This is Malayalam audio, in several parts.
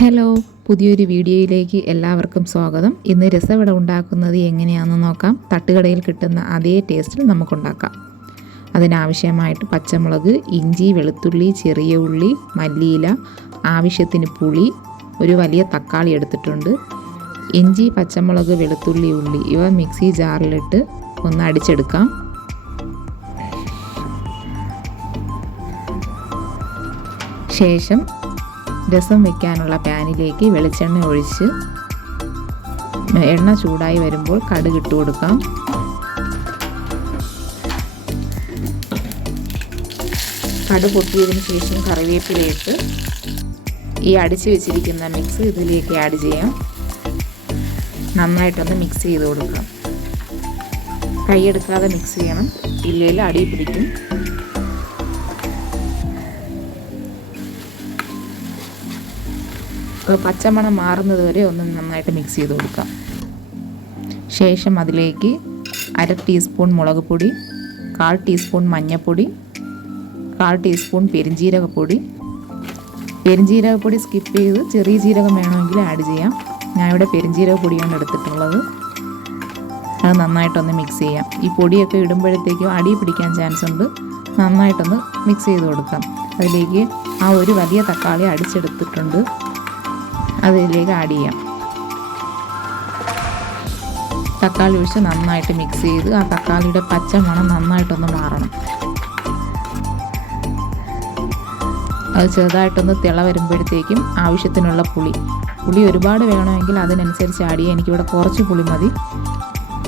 ഹലോ പുതിയൊരു വീഡിയോയിലേക്ക് എല്ലാവർക്കും സ്വാഗതം. ഇന്ന് രസവട ഉണ്ടാക്കുന്നത് എങ്ങനെയാണെന്ന് നോക്കാം. തട്ടുകടയിൽ കിട്ടുന്ന അതേ ടേസ്റ്റിൽ നമുക്കുണ്ടാക്കാം. അതിനാവശ്യമായിട്ട് പച്ചമുളക് ഇഞ്ചി വെളുത്തുള്ളി ചെറിയ ഉള്ളി മല്ലിയില ആവശ്യത്തിന് പുളി ഒരു വലിയ തക്കാളി എടുത്തിട്ടുണ്ട്. ഇഞ്ചി പച്ചമുളക് വെളുത്തുള്ളി ഉള്ളി ഇവ മിക്സി ജാറിലിട്ട് ഒന്ന് അടിച്ചെടുക്കാം. ശേഷം രസം വെക്കാനുള്ള പാനിലേക്ക് വെളിച്ചെണ്ണ ഒഴിച്ച് എണ്ണ ചൂടായി വരുമ്പോൾ കടുക് ഇട്ട് കൊടുക്കാം. കടു പൊട്ടിയതിന് ശേഷം കറിവേപ്പിലയിട്ട് ഈ അടിച്ചു വെച്ചിരിക്കുന്ന മിക്സ് ഇതിലേക്ക് ആഡ് ചെയ്യാം. നന്നായിട്ടൊന്ന് മിക്സ് ചെയ്ത് കൊടുക്കാം. കൈയെടുക്കാതെ മിക്സ് ചെയ്യണം. ഇല്ലെങ്കിൽ അടി പിടിക്കും. പച്ചമണം മാറുന്നത് വരെ ഒന്ന് നന്നായിട്ട് മിക്സ് ചെയ്ത് കൊടുക്കാം. ശേഷം അതിലേക്ക് അര ടീസ്പൂൺ മുളക് പൊടി കാൽ ടീസ്പൂൺ മഞ്ഞൾപ്പൊടി കാൽ ടീസ്പൂൺ പെരിഞ്ജീരകപ്പൊടി. പെരിഞ്ജീരകപ്പൊടി സ്കിപ്പ് ചെയ്ത് ചെറിയ ജീരകം വേണമെങ്കിൽ ആഡ് ചെയ്യാം. ഞാൻ ഇവിടെ പെരിഞ്ജീരകപ്പൊടിയാണ് എടുത്തിട്ടുള്ളത്. അത് നന്നായിട്ടൊന്ന് മിക്സ് ചെയ്യാം. ഈ പൊടിയൊക്കെ ഇടുമ്പോഴത്തേക്കും അടി പിടിക്കാൻ ചാൻസ് ഉണ്ട്. നന്നായിട്ടൊന്ന് മിക്സ് ചെയ്ത് കൊടുക്കാം. അതിലേക്ക് ആ ഒരു വലിയ തക്കാളി അടിച്ചെടുത്തിട്ടുണ്ട്. അതിലേക്ക് ആഡ് ചെയ്യാം. തക്കാളി ഒഴിച്ച് നന്നായിട്ട് മിക്സ് ചെയ്ത് ആ തക്കാളിയുടെ പച്ച മണം നന്നായിട്ടൊന്ന് മാറണം. അത് ചെറുതായിട്ടൊന്ന് തിള വരുമ്പോഴത്തേക്കും ആവശ്യത്തിനുള്ള പുളി. പുളി ഒരുപാട് വേണമെങ്കിൽ അതിനനുസരിച്ച് ആഡ് ചെയ്യാം. എനിക്കിവിടെ കുറച്ച് പുളി മതി.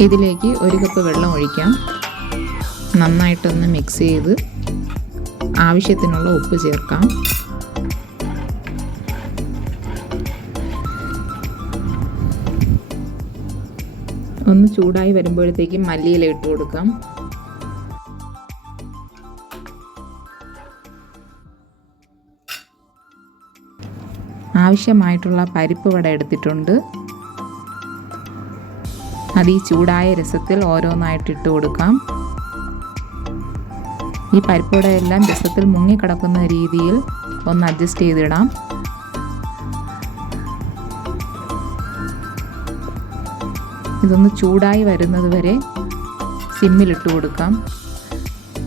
ഇതിലേക്ക് ഒരു കപ്പ് വെള്ളം ഒഴിക്കാം. നന്നായിട്ടൊന്ന് മിക്സ് ചെയ്ത് ആവശ്യത്തിനുള്ള ഉപ്പ് ചേർക്കാം. ഒന്ന് ചൂടായി വരുമ്പോഴത്തേക്കും മല്ലിയില ഇട്ട് കൊടുക്കാം. ആവശ്യമായിട്ടുള്ള പരിപ്പ് വട എടുത്തിട്ടുണ്ട്. അത് ഈ ചൂടായ രസത്തിൽ ഓരോന്നായിട്ട് ഇട്ട് കൊടുക്കാം. ഈ പരിപ്പ് വടയെല്ലാം രസത്തിൽ മുങ്ങിക്കിടക്കുന്ന രീതിയിൽ ഒന്ന് അഡ്ജസ്റ്റ് ചെയ്തിടാം. ഇതൊന്ന് ചൂടായി വരുന്നത് വരെ സിമ്മിലിട്ട് കൊടുക്കാം.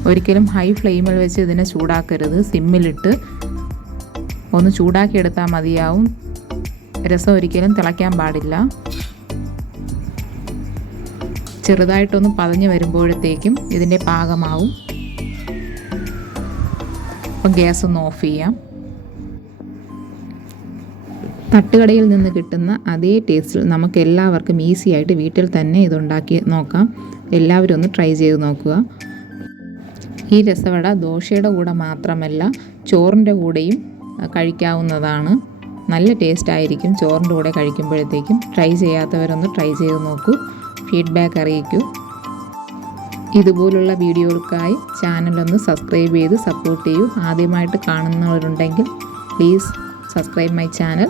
ഒരിക്കലും ഹൈ ഫ്ലെയിമിൽ വെച്ച് ഇതിനെ ചൂടാക്കരുത്. സിമ്മിലിട്ട് ഒന്ന് ചൂടാക്കിയെടുത്താൽ മതിയാവും. രസം ഒരിക്കലും തിളയ്ക്കാൻ പാടില്ല. ചെറുതായിട്ടൊന്ന് പതഞ്ഞ് വരുമ്പോഴത്തേക്കും ഇതിന്റെ പാകമാവും. അപ്പം ഗ്യാസ് ഒന്ന് ഓഫ് ചെയ്യാം. തട്ടുകടയിൽ നിന്ന് കിട്ടുന്ന അതേ ടേസ്റ്റിൽ നമുക്ക് എല്ലാവർക്കും ഈസി ആയിട്ട് വീട്ടിൽ തന്നെ ഇതുണ്ടാക്കി നോക്കാം. എല്ലാവരും ഒന്ന് ട്രൈ ചെയ്ത് നോക്കുക. ഈ രസവട ദോശയുടെ കൂടെ മാത്രമല്ല ചോറിന്റെ കൂടെയും കഴിക്കാവുന്നതാണ്. നല്ല ടേസ്റ്റ് ആയിരിക്കും ചോറിന്റെ കൂടെ കഴിക്കുമ്പോഴത്തേക്കും. ട്രൈ ചെയ്യാത്തവരൊന്ന് ട്രൈ ചെയ്ത് നോക്കൂ. ഫീഡ്ബാക്ക് അറിയിക്കൂ. ഇതുപോലുള്ള വീഡിയോകൾക്കായി ചാനലൊന്ന് സബ്സ്ക്രൈബ് ചെയ്ത് സപ്പോർട്ട് ചെയ്യൂ. ആദ്യമായിട്ട് കാണുന്നവരുണ്ടെങ്കിൽ please subscribe my channel